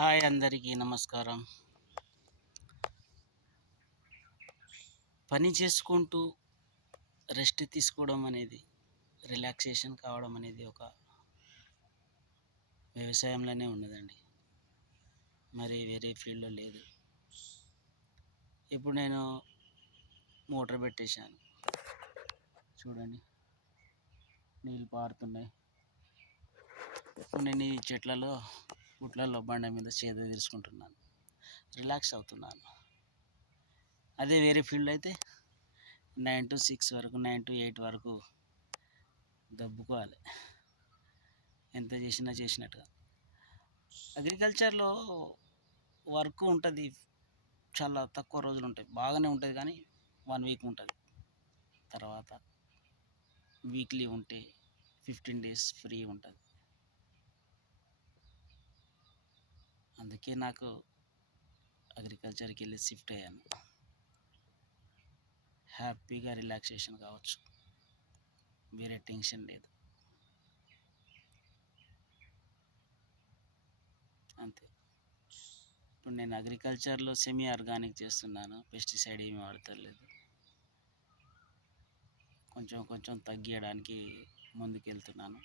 Hi అందరికీ నమస్కారం. పని చేసుకుంటూ రెస్ట్ తీసుకోవడం అనేది, రిలాక్సేషన్ కావడం అనేది ఒక వ్యవసాయంలోనే ఉన్నదండి. మరి వేరే ఫీల్డ్‌లో లేదు. ఇప్పుడు నేను మోటార్ పెట్టేశాను. చూడండి, నీళ్ళు పారుతున్నాయి. ఇప్పుడు నేను ఈ చెట్లలో, పుట్లలో బండ మీద సేద తీర్చుకుంటున్నాను. రిలాక్స్ అవుతున్నాను. అదే వేరే ఫీల్డ్ అయితే 9 to 6 వరకు, 9 to 8 వరకు దబ్బుకోవాలి. ఎంత చేసినట్టుగా. అగ్రికల్చర్‌లో వర్క్ ఉంటుంది. చాలా తక్కువ రోజులు ఉంటాయి. బాగానే ఉంటుంది కానీ 1 వీక్ ఉంటుంది. తర్వాత వీక్లీ ఉంటే 15 days ఫ్రీ ఉంటుంది. అందుకే నాకు అగ్రికల్చర్కి వెళ్ళి షిఫ్ట్ అయ్యాను. హ్యాపీగా రిలాక్సేషన్ కావచ్చు. వేరే టెన్షన్ లేదు. అంతే. ఇప్పుడు నేను అగ్రికల్చర్లో సెమీ ఆర్గానిక్ చేస్తున్నాను. పెస్టిసైడ్ ఏమీ వాడతలేదు. కొంచెం తగ్గించడానికి ముందుకెళ్తున్నాను.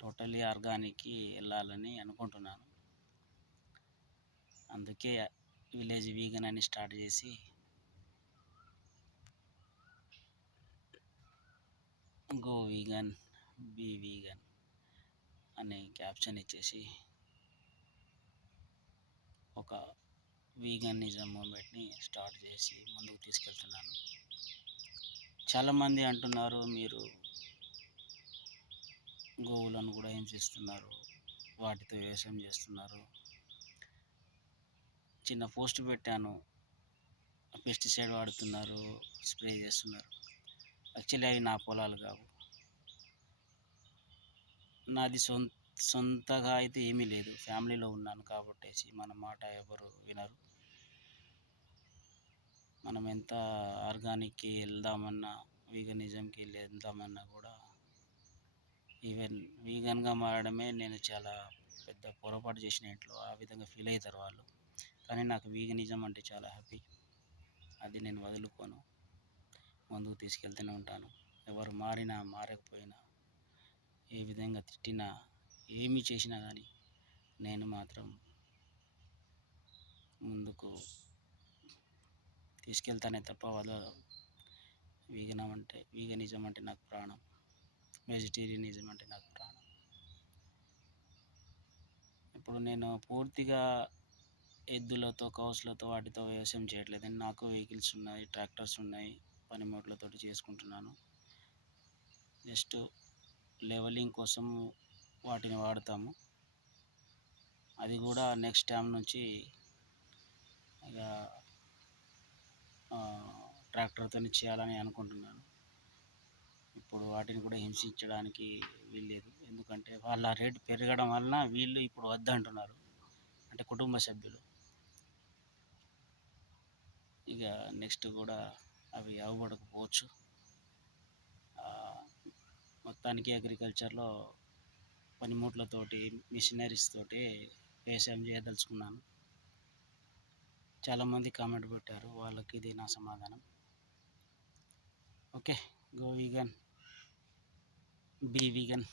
టోటల్లీ ఆర్గానిక్కి వెళ్ళాలని అనుకుంటున్నాను. అందుకే విలేజ్ వీగన్ అని స్టార్ట్ చేసి గో వీగన్, బీ వీగన్ అనే క్యాప్షన్ ఇచ్చేసి ఒక వీగనిజం మూమెంట్ని స్టార్ట్ చేసి ముందుకు తీసుకెళ్తున్నాను. చాలామంది అంటున్నారు, మీరు గోవులను కూడా హింసిస్తున్నారు, వాటితో వ్యవసాయం చేస్తున్నారు. చిన్న పోస్ట్ పెట్టాను, పెస్టిసైడ్ వాడుతున్నారు, స్ప్రే చేస్తున్నారు. యాక్చువల్లీ అవి నా పొలాలు కావు. నాది సొంతగా అయితే ఏమీ లేదు. ఫ్యామిలీలో ఉన్నాను కాబట్టి మన మాట ఎవరు వినరు. మనం ఎంత ఆర్గానిక్కి వెళ్దామన్నా, వీగనిజంకి వెళ్దామన్నా కూడా, ఈవెన్ వీగన్గా మారడమే నేను చాలా పెద్ద పొరపాటు చేసిన ఇంట్లో ఆ విధంగా ఫీల్ అవుతారు వాళ్ళు. కానీ నాకు వీగనిజం అంటే చాలా హ్యాపీ. అది నేను వదులుకోను, ముందుకు తీసుకెళ్తూనే ఉంటాను. ఎవరు మారినా మారకపోయినా, ఏ విధంగా తిట్టినా, ఏమి చేసినా కానీ నేను మాత్రం ముందుకు తీసుకెళ్తానే తప్ప వదలను. వీగనిజం అంటే నాకు ప్రాణం. వెజిటేరియనిజం అంటే నాకు ప్రాణం. ఇప్పుడు నేను పూర్తిగా ఎద్దులతో, కౌస్లతో వాటితో వ్యవసాయం చేయట్లేదండి. నాకు వెహికల్స్ ఉన్నాయి, ట్రాక్టర్స్ ఉన్నాయి. పనిముట్లతో చేసుకుంటున్నాను. జస్ట్ లెవలింగ్ కోసం వాటిని వాడతాము. అది కూడా నెక్స్ట్ టైం నుంచి ఇక ట్రాక్టర్తో చేయాలని అనుకుంటున్నాను. ఇప్పుడు వాటిని కూడా హింసించడానికి వీల్లేదు. ఎందుకంటే వాళ్ళ రేటు పెరగడం వలన వీళ్ళు ఇప్పుడు వద్దంటున్నారు. అంటే కుటుంబ సభ్యులు. ఇక నెక్స్ట్ కూడా అవి అవ్వబడకపోవచ్చు. మొత్తానికి అగ్రికల్చర్లో పనిముట్లతోటి, మిషనరీస్ తోటి వ్యవసాయం చేయదలుచుకున్నాను. చాలామంది కామెంట్ పెట్టారు, వాళ్ళకి ఇదే నా సమాధానం. Okay, go vegan, be vegan.